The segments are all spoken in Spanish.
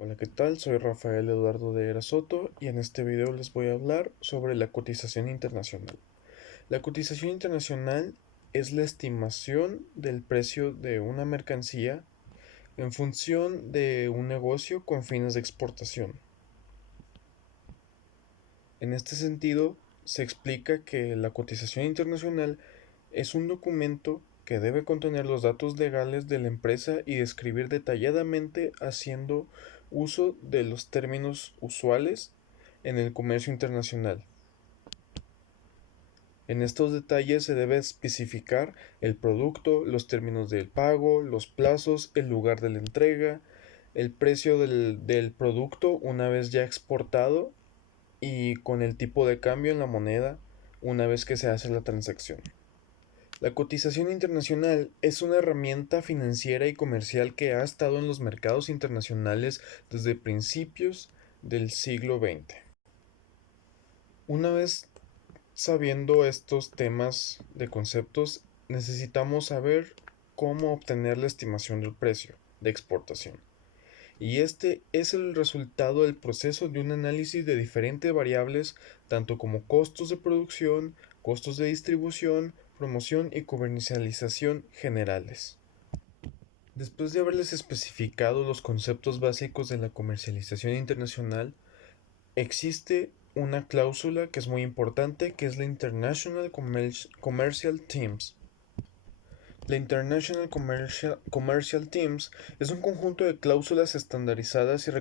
Hola, ¿qué tal? Soy Rafael Eduardo de Era Soto y en este video les voy a hablar sobre la cotización internacional. La cotización internacional es la estimación del precio de una mercancía en función de un negocio con fines de exportación. En este sentido, se explica que la cotización internacional es un documento que debe contener los datos legales de la empresa y describir detalladamente haciendo uso de los términos usuales en el comercio internacional. En estos detalles se debe especificar el producto, los términos del pago, los plazos, el lugar de la entrega, el precio del producto una vez ya exportado y con el tipo de cambio en la moneda una vez que se hace la transacción. La cotización internacional es una herramienta financiera y comercial que ha estado en los mercados internacionales desde principios del siglo XX. Una vez sabiendo estos temas de conceptos, necesitamos saber cómo obtener la estimación del precio de exportación. Y este es el resultado del proceso de un análisis de diferentes variables, tanto como costos de producción, costos de distribución, promoción y comercialización generales. Después de haberles especificado los conceptos básicos de la comercialización internacional, existe una cláusula que es muy importante, que es la International Commercial Terms. La International Commercial Terms es un conjunto de cláusulas estandarizadas y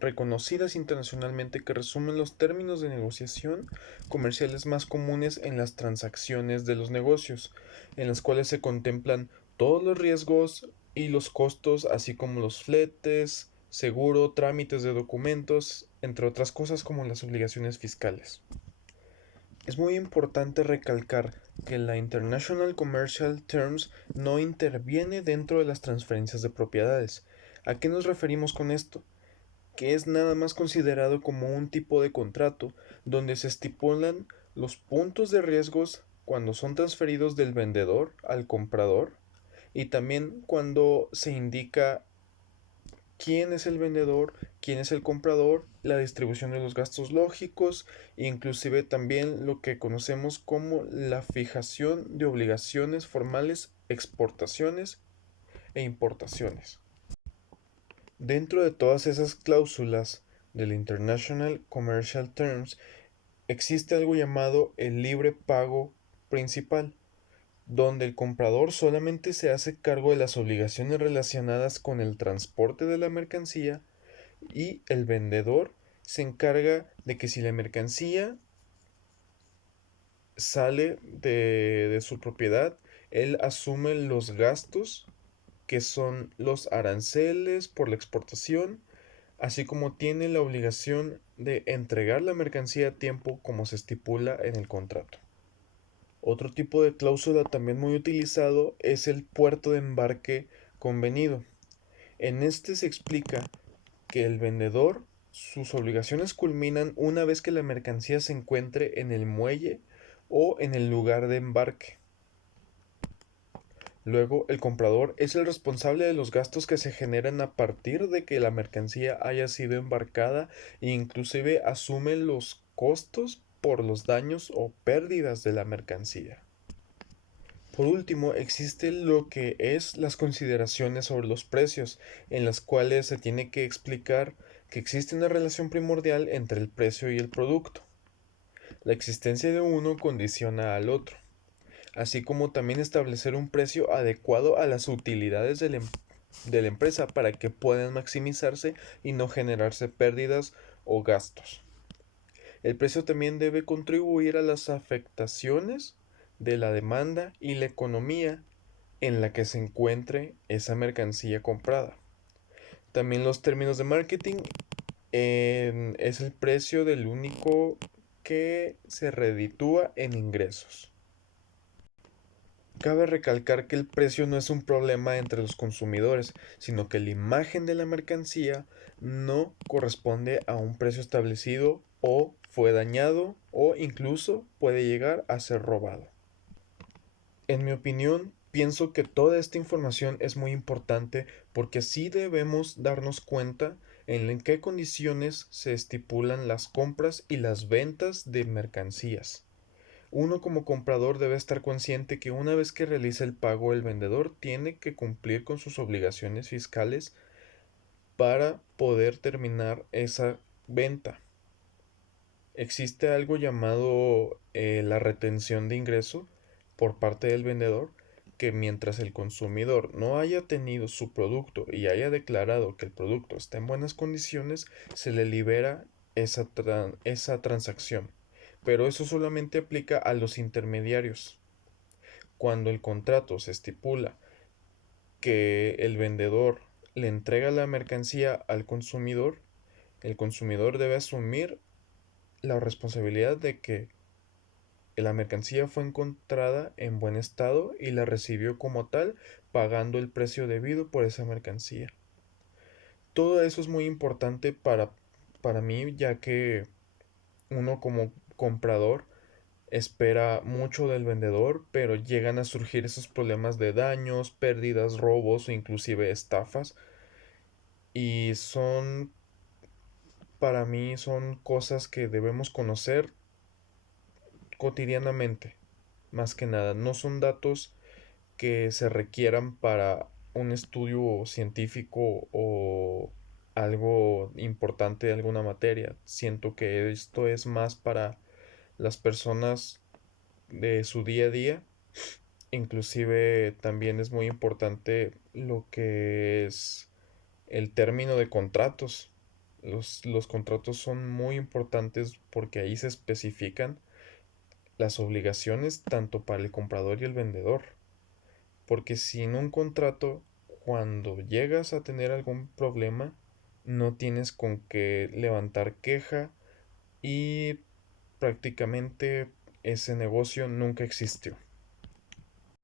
reconocidas internacionalmente que resumen los términos de negociación comerciales más comunes en las transacciones de los negocios, en las cuales se contemplan todos los riesgos y los costos, así como los fletes, seguro, trámites de documentos, entre otras cosas como las obligaciones fiscales. Es muy importante recalcar que la International Commercial Terms no interviene dentro de las transferencias de propiedades. ¿A qué nos referimos con esto? Que es nada más considerado como un tipo de contrato donde se estipulan los puntos de riesgos cuando son transferidos del vendedor al comprador y también cuando se indica quién es el vendedor, quién es el comprador, la distribución de los gastos lógicos, inclusive también lo que conocemos como la fijación de obligaciones formales, exportaciones e importaciones. Dentro de todas esas cláusulas del International Commercial Terms existe algo llamado el libre pago principal, donde el comprador solamente se hace cargo de las obligaciones relacionadas con el transporte de la mercancía y el vendedor se encarga de que si la mercancía sale de su propiedad, él asume los gastos que son los aranceles por la exportación, así como tiene la obligación de entregar la mercancía a tiempo como se estipula en el contrato. Otro tipo de cláusula también muy utilizado es el puerto de embarque convenido. En este se explica que el vendedor, sus obligaciones culminan una vez que la mercancía se encuentre en el muelle o en el lugar de embarque. Luego, el comprador es el responsable de los gastos que se generan a partir de que la mercancía haya sido embarcada e inclusive asume los costos por los daños o pérdidas de la mercancía. Por último, existe lo que es las consideraciones sobre los precios, en las cuales se tiene que explicar que existe una relación primordial entre el precio y el producto. La existencia de uno condiciona al otro, así como también establecer un precio adecuado a las utilidades de la empresa para que puedan maximizarse y no generarse pérdidas o gastos. El precio también debe contribuir a las afectaciones de la demanda y la economía en la que se encuentre esa mercancía comprada. También los términos de marketing es el precio del único que se reditúa en ingresos. Cabe recalcar que el precio no es un problema entre los consumidores, sino que la imagen de la mercancía no corresponde a un precio establecido o fue dañado o incluso puede llegar a ser robado. En mi opinión, pienso que toda esta información es muy importante porque sí debemos darnos cuenta en qué condiciones se estipulan las compras y las ventas de mercancías. Uno como comprador debe estar consciente que una vez que realiza el pago, el vendedor tiene que cumplir con sus obligaciones fiscales para poder terminar esa venta. Existe algo llamado la retención de ingreso por parte del vendedor, que mientras el consumidor no haya tenido su producto y haya declarado que el producto está en buenas condiciones, se le libera esa transacción. Pero eso solamente aplica a los intermediarios. Cuando el contrato se estipula que el vendedor le entrega la mercancía al consumidor, el consumidor debe asumir la responsabilidad de que la mercancía fue encontrada en buen estado y la recibió como tal, pagando el precio debido por esa mercancía. Todo eso es muy importante para mí, ya que uno como comprador espera mucho del vendedor, pero llegan a surgir esos problemas de daños, pérdidas, robos o inclusive estafas. Y para mí, son cosas que debemos conocer cotidianamente, más que nada. No son datos que se requieran para un estudio científico o algo importante de alguna materia. Siento que esto es más para las personas de su día a día. Inclusive también es muy importante lo que es el término de contratos. Los contratos son muy importantes porque ahí se especifican las obligaciones tanto para el comprador y el vendedor. Porque sin un contrato, cuando llegas a tener algún problema, no tienes con qué levantar queja y prácticamente ese negocio nunca existió.